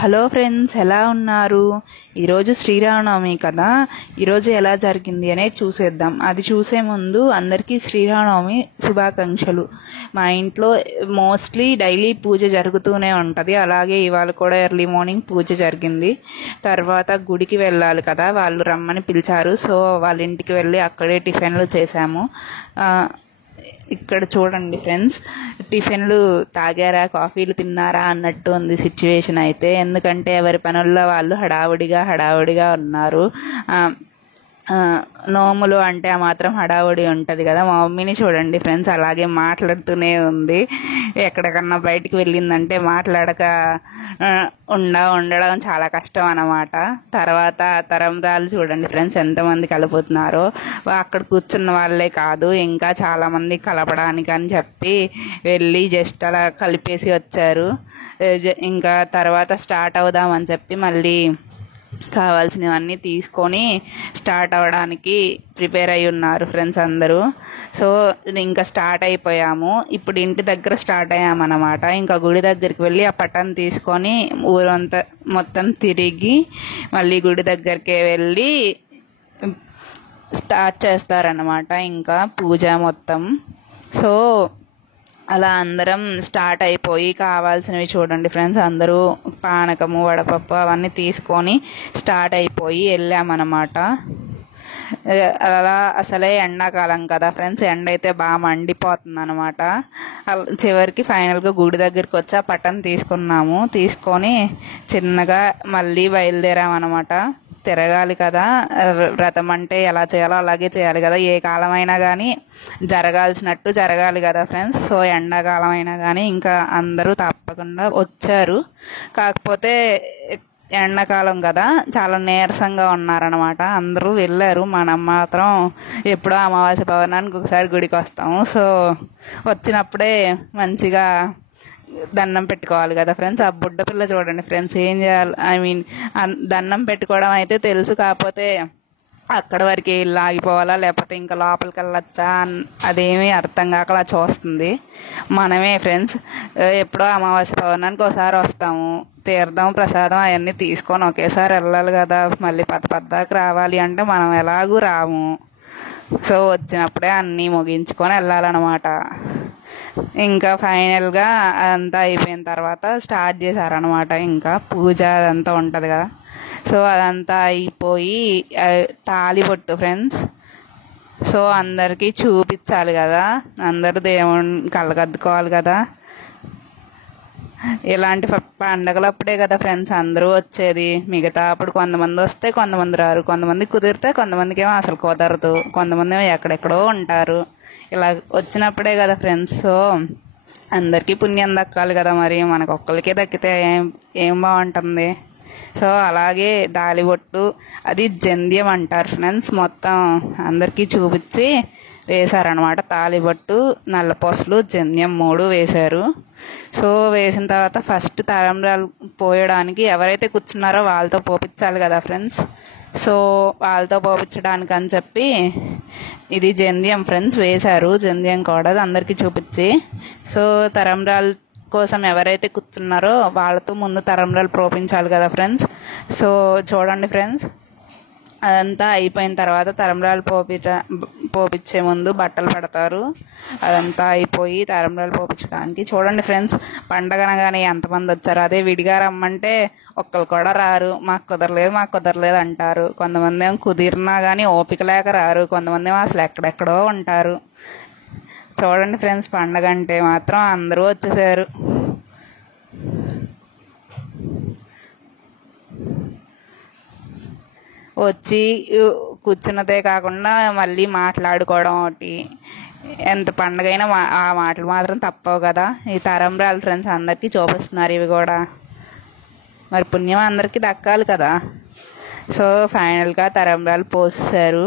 Hello friends, ఎలా ఉన్నారు? ఈరోజు శ్రీరామనవమి కదా. ఈరోజు ఎలా జరిగింది అనేది చూసేద్దాం. అది చూసే ముందు అందరికీ శ్రీరామనవమి శుభాకాంక్షలు. మా ఇంట్లో మోస్ట్లీ డైలీ పూజ జరుగుతూనే ఉంటుంది. అలాగే ఇవాళ కూడా ఎర్లీ మార్నింగ్ పూజ జరిగింది. తర్వాత గుడికి వెళ్ళాలి కదా, వాళ్ళు రమ్మని పిలిచారు. సో వాళ్ళ ఇంటికి వెళ్ళి అక్కడే టిఫిన్లు చేశాము. ఇక్కడ చూడండి ఫ్రెండ్స్, టిఫిన్లు తాగారా, కాఫీలు తిన్నారా అన్నట్టు ఉంది సిచ్యువేషన్ అయితే. ఎందుకంటే ఎవరి పనుల్లో వాళ్ళు హడావుడిగా ఉన్నారు. నోములు అంటే ఆ మాత్రం హడావుడి ఉంటుంది కదా. మా మమ్మీని చూడండి ఫ్రెండ్స్, అలాగే మాట్లాడుతూనే ఉంది. ఎక్కడికన్నా బయటికి వెళ్ళిందంటే మాట్లాడక ఉండడం చాలా కష్టం అన్నమాట. తర్వాత తరంబ్రాలు చూడండి ఫ్రెండ్స్, ఎంతమంది కలుపుతున్నారో. అక్కడ కూర్చున్న వాళ్ళే కాదు, ఇంకా చాలామంది కలపడానికి అని చెప్పి వెళ్ళి జస్ట్ అలా కలిపేసి వచ్చారు. ఇంకా తర్వాత స్టార్ట్ అవుదామని చెప్పి మళ్ళీ కావాల్సినవన్నీ తీసుకొని స్టార్ట్ అవ్వడానికి ప్రిపేర్ అయి ఉన్నారు ఫ్రెండ్స్ అందరూ. సో ఇంకా స్టార్ట్ అయిపోయాము. ఇప్పుడు ఇంటి దగ్గర స్టార్ట్ అయ్యామన్నమాట. ఇంకా గుడి దగ్గరికి వెళ్ళి ఆ పటం తీసుకొని ఊరంతా మొత్తం తిరిగి మళ్ళీ గుడి దగ్గరికి వెళ్ళి స్టార్ట్ చేస్తారన్నమాట ఇంకా పూజ మొత్తం. సో అలా అందరం స్టార్ట్ అయిపోయి కావాల్సినవి చూడండి ఫ్రెండ్స్, అందరూ పానకము, వడపప్పు అవన్నీ తీసుకొని స్టార్ట్ అయిపోయి వెళ్ళామన్నమాట. అలా అసలే ఎండాకాలం కదా ఫ్రెండ్స్, ఎండ అయితే బాగా మండిపోతుంది అనమాట. చివరికి ఫైనల్గా గుడి దగ్గరికి వచ్చి ఆ పట్టం తీసుకొని చిన్నగా మళ్ళీ బయలుదేరామన్నమాట. తిరగాలి కదా, వ్రతం అంటే ఎలా చేయాలో అలాగే చేయాలి కదా. ఏ కాలమైనా కానీ జరగాల్సినట్టు జరగాలి కదా ఫ్రెండ్స్. సో ఎండాకాలం అయినా కానీ ఇంకా అందరూ తప్పకుండా వచ్చారు. కాకపోతే ఎండాకాలం కదా, చాలా నీరసంగా ఉన్నారనమాట. అందరూ వెళ్ళారు. మనం మాత్రం ఎప్పుడో అమావాస్య పౌర్ణానికి ఒకసారి గుడికి వస్తాము. సో వచ్చినప్పుడే మంచిగా దండం పెట్టుకోవాలి కదా ఫ్రెండ్స్. ఆ బుడ్డ పిల్ల చూడండి ఫ్రెండ్స్, ఏం చేయాలి, దండం పెట్టుకోవడం అయితే తెలుసు, కాకపోతే అక్కడ వరకు వెళ్ళి ఆగిపోవాలా లేకపోతే ఇంకా లోపలికి వెళ్ళొచ్చా అదేమీ అర్థం కాక అలా చూస్తుంది. మనమే ఫ్రెండ్స్ ఎప్పుడో అమావాస్య పౌర్ణానికి ఒకసారి వస్తాము, తీర్థం ప్రసాదం అవన్నీ తీసుకొని ఒకేసారి వెళ్ళాలి కదా. మళ్ళీ పద్దాకి రావాలి అంటే మనం ఎలాగూ రాము. సో వచ్చినప్పుడే అన్నీ ముగించుకొని వెళ్ళాలన్నమాట. ఇంకా ఫైనల్గా అదంతా అయిపోయిన తర్వాత స్టార్ట్ చేశారనమాట. ఇంకా పూజ అదంతా ఉంటుంది కదా. సో అదంతా అయిపోయి తాళిబొట్టు ఫ్రెండ్స్. సో అందరికీ చూపించాలి కదా, అందరూ దేవుని కళ్ళకద్దుకోవాలి కదా. ఇలాంటి పండగలప్పుడే కదా ఫ్రెండ్స్ అందరూ వచ్చేది. మిగతా అప్పుడు కొంతమంది వస్తే కొంతమంది రారు, కొంతమంది కుదిరితే కొంతమందికి ఏమో అసలు కుదరదు, కొంతమంది ఏమో ఎక్కడెక్కడో ఉంటారు. ఇలా వచ్చినప్పుడే కదా ఫ్రెండ్స్. సో అందరికీ పుణ్యం దక్కాలి కదా, మరి మనకు ఒక్కరికే దక్కితే ఏం బాగుంటుంది. సో అలాగే తాళిబొట్టు అది జంధ్యం అంటారు ఫ్రెండ్స్. మొత్తం అందరికీ చూపించి వేశారనమాట. తాళిబొట్టు, నల్లపూసలు, జంధ్యం 3 వేశారు. సో వేసిన తర్వాత ఫస్ట్ తలంబ్రాలు పోయడానికి ఎవరైతే కూర్చున్నారో వాళ్ళతో పోపించాలి కదా ఫ్రెండ్స్. సో వాళ్ళతో పోపించడానికి అని చెప్పి ఇది జంధ్యం ఫ్రెండ్స్ వేశారు. జంధ్యం కూడా అందరికీ చూపించి, సో తలంబ్రాలు కోసం ఎవరైతే కూర్చున్నారో వాళ్ళతో ముందు తలంబ్రాలు పోపించాలి కదా ఫ్రెండ్స్. సో చూడండి ఫ్రెండ్స్, అదంతా అయిపోయిన తర్వాత తలంబ్రాలు పోపించే ముందు బట్టలు పెడతారు. అదంతా అయిపోయి తలంబ్రాలు పోపించడానికి చూడండి ఫ్రెండ్స్, పండగ అనగానే ఎంతమంది వచ్చారు. అదే విడిగా రమ్మంటే ఒక్కరు కూడా రారు. మాకు కుదరలేదు అంటారు. కొంతమంది ఏమో కుదిరినా కానీ ఓపిక లేక రారు, కొంతమంది ఏమో అసలు ఎక్కడెక్కడో ఉంటారు. చూడండి ఫ్రెండ్స్, పండగ అంటే మాత్రం అందరూ వచ్చేసారు. వచ్చి కూర్చున్నదే కాకుండా మళ్ళీ మాట్లాడుకోవడం ఒకటి. ఎంత పండగ అయినా ఆ మాటలు మాత్రం తప్పవు కదా. ఈ తలంబ్రాలు ఫ్రెండ్స్ అందరికీ చూపిస్తున్నారు. ఇవి కూడా మరి పుణ్యం అందరికీ దక్కాలి కదా. సో ఫైనల్గా తలంబ్రాలు పోసారు.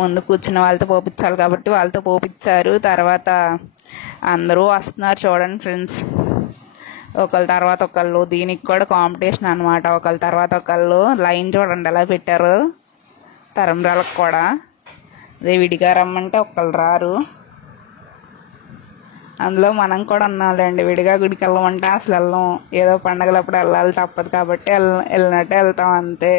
ముందు కూర్చున్న వాళ్ళతో పోపించాలి కాబట్టి వాళ్ళతో పోపించారు. తర్వాత అందరూ వస్తున్నారు చూడండి ఫ్రెండ్స్, ఒకళ్ళ తర్వాత ఒకళ్ళు. దీనికి కూడా కాంపిటీషన్ అనమాట, ఒకళ్ళ తర్వాత ఒకళ్ళు. లైన్ చూడండి ఎలా పెట్టారు తలంబ్రాలకు కూడా. అదే విడిగా రమ్మంటే ఒకళ్ళు రారు. అందులో మనం కూడా ఉన్నాంలేండి. విడిగా గుడికి వెళ్ళమంటే అసలు వెళ్ళం. ఏదో పండగలప్పుడు వెళ్ళాలి తప్పదు కాబట్టి వెళ్ళినట్టే వెళ్తాం అంతే.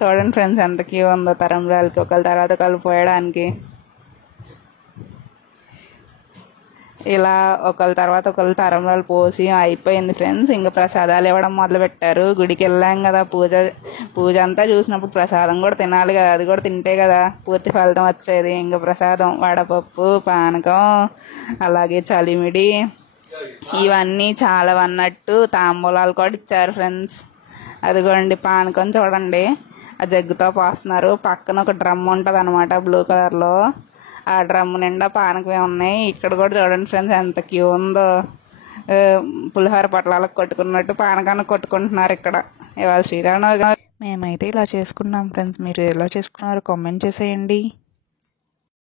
చూడండి ఫ్రెండ్స్ ఎంత క్యూ ఉందో తరంబ్రాలకి ఒకళ్ళ తర్వాత ఒకళ్ళు పోయడానికి. ఇలా ఒకళ్ళ తర్వాత ఒకళ్ళు తరంబ్రాలు పోసి అయిపోయింది ఫ్రెండ్స్. ఇంకా ప్రసాదాలు ఇవ్వడం మొదలుపెట్టారు. గుడికి వెళ్ళాం కదా, పూజ అంతా చూసినప్పుడు ప్రసాదం కూడా తినాలి కదా, అది కూడా తింటే కదా పూర్తి ఫలితం వచ్చేది. ఇంకా ప్రసాదం వడపప్పు, పానకం, అలాగే చలిమిడి, ఇవన్నీ చాలా అన్నట్టు తాంబూలాలు కూడా ఇచ్చారు ఫ్రెండ్స్. అదిగోండి పానకం చూడండి, ఆ జగ్గుతో పోస్తున్నారు. పక్కన ఒక డ్రమ్ ఉంటుంది అనమాట బ్లూ కలర్లో, ఆ డ్రమ్ నిండా పానకమే ఉన్నాయి. ఇక్కడ కూడా చూడండి ఫ్రెండ్స్ ఎంత క్యూ ఉందో. పులిహోర పొట్లాలకు కొట్టుకున్నట్టు పానకానికి కొట్టుకుంటున్నారు ఇక్కడ. ఇవాళ శ్రీరామనవమి. మేమైతే ఇలా చేసుకున్నాం ఫ్రెండ్స్. మీరు ఎలా చేసుకున్నారో కామెంట్ చేసేయండి.